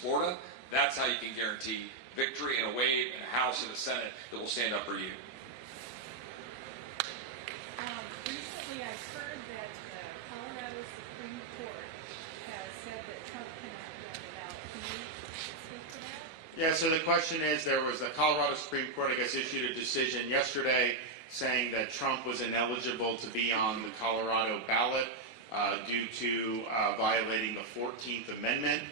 Florida, that's how you can guarantee victory in a wave in a House and a Senate that will stand up for you. Recently, I've heard that the Colorado Supreme Court has said that Trump cannot run without. Can you speak to that? Yeah, so the question is, there was the Colorado Supreme Court, I guess, issued a decision yesterday saying that Trump was ineligible to be on the Colorado ballot due to violating the 14th Amendment,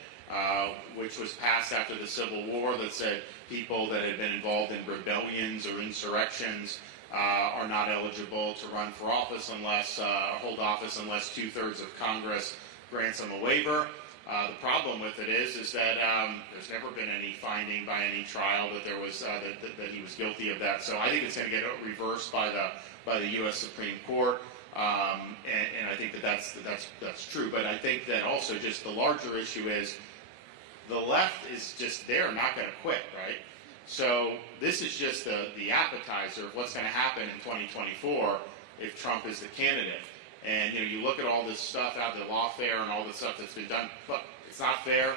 which was passed after the Civil War, that said people that had been involved in rebellions or insurrections are not eligible to run for office unless, hold office unless 2/3 of Congress grants them a waiver. The problem with it is that there's never been any finding by any trial that there was that he was guilty of that. So I think it's going to get reversed by the U.S. Supreme Court, and I think that's true. But I think that also just the larger issue is the left is just they're not going to quit, right? So this is just the appetizer of what's going to happen in 2024 if Trump is the candidate. And you look at all this stuff out there, lawfare and all the stuff that's been done. Look, it's not fair.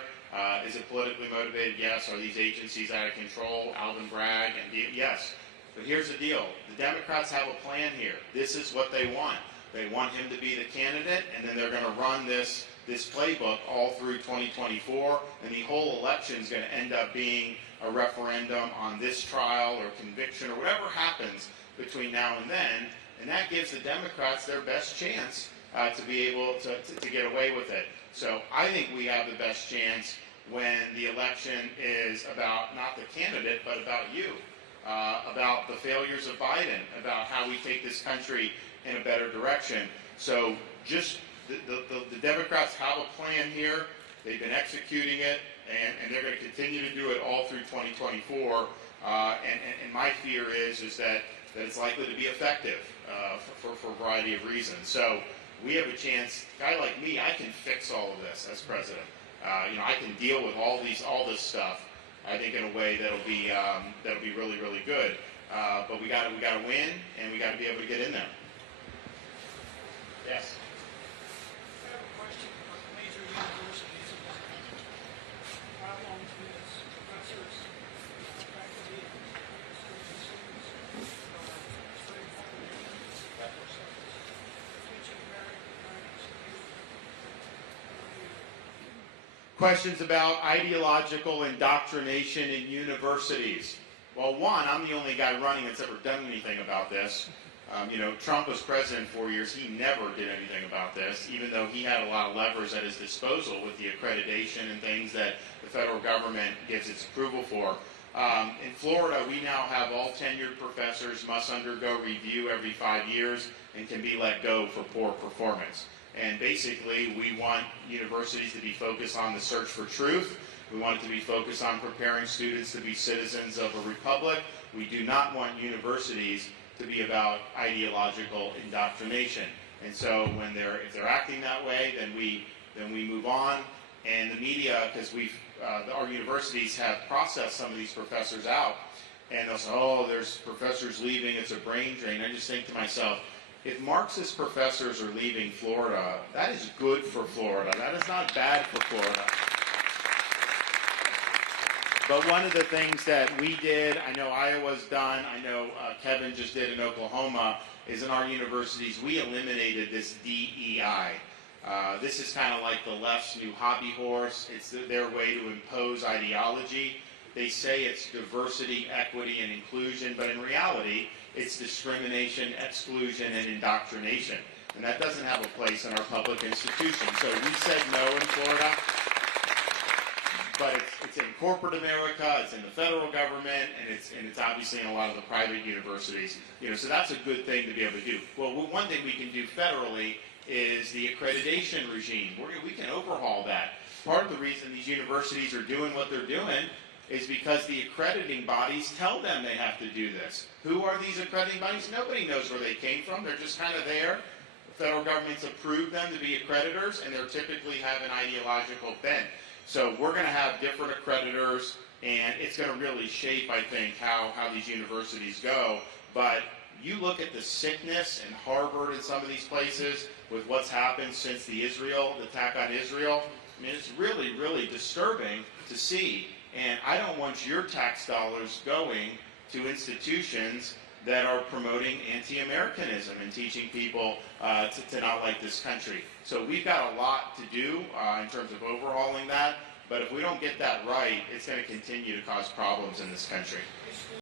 Is it politically motivated? Yes. Are these agencies out of control? Alvin Bragg, and yes. But here's the deal: the Democrats have a plan here. This is what they want. They want him to be the candidate, and then they're going to run this playbook all through 2024, and the whole election is going to end up being a referendum on this trial or conviction or whatever happens between now and then. And that gives the Democrats their best chance to be able to get away with it. So I think we have the best chance when the election is about not the candidate, but about you, about the failures of Biden, about how we take this country in a better direction. So just the Democrats have a plan here. They've been executing it, and they're going to continue to do it all through 2024. And my fear is that it's likely to be effective for a variety of reasons. So we have a chance. A guy like me, I can fix all of this as president. I can deal with all this stuff. I think in a way that'll be really, really good. But we got to win, and we got to be able to get in there. Yes. I have a question about the major universities in this country. Problems with professors, faculty, students, studying foundations, teaching American values. Questions about ideological indoctrination in universities. Well, one, I'm the only guy running that's ever done anything about this. Trump was president 4 years. He never did anything about this, even though he had a lot of levers at his disposal with the accreditation and things that the federal government gives its approval for. In Florida, we now have all tenured professors must undergo review every 5 years and can be let go for poor performance. And basically, we want universities to be focused on the search for truth. We want it to be focused on preparing students to be citizens of a republic. We do not want universities to be about ideological indoctrination. And so if they're acting that way, then we move on. And the media, because our universities have processed some of these professors out, and they'll say, oh, there's professors leaving, it's a brain drain. I just think to myself, if Marxist professors are leaving Florida, that is good for Florida. That is not bad for Florida. But one of the things that we did, I know Iowa's done, I know Kevin just did in Oklahoma, is in our universities, we eliminated this DEI. This is kind of like the left's new hobby horse. It's their way to impose ideology. They say it's diversity, equity, and inclusion, but in reality, it's discrimination, exclusion, and indoctrination. And that doesn't have a place in our public institutions. So we said no in Florida. But it's in corporate America, it's in the federal government, and it's obviously in a lot of the private universities. So that's a good thing to be able to do. Well, one thing we can do federally is the accreditation regime. We can overhaul that. Part of the reason these universities are doing what they're doing is because the accrediting bodies tell them they have to do this. Who are these accrediting bodies? Nobody knows where they came from. They're just kind of there. The federal government's approved them to be accreditors, and they typically have an ideological bent. So we're going to have different accreditors, and it's going to really shape, I think, how these universities go. But you look at the sickness in Harvard and some of these places with what's happened since the attack on Israel. I mean, it's really, really disturbing to see. And I don't want your tax dollars going to institutions that are promoting anti-Americanism and teaching people to not like this country. So we've got a lot to do in terms of overhauling that. But if we don't get that right, it's going to continue to cause problems in this country.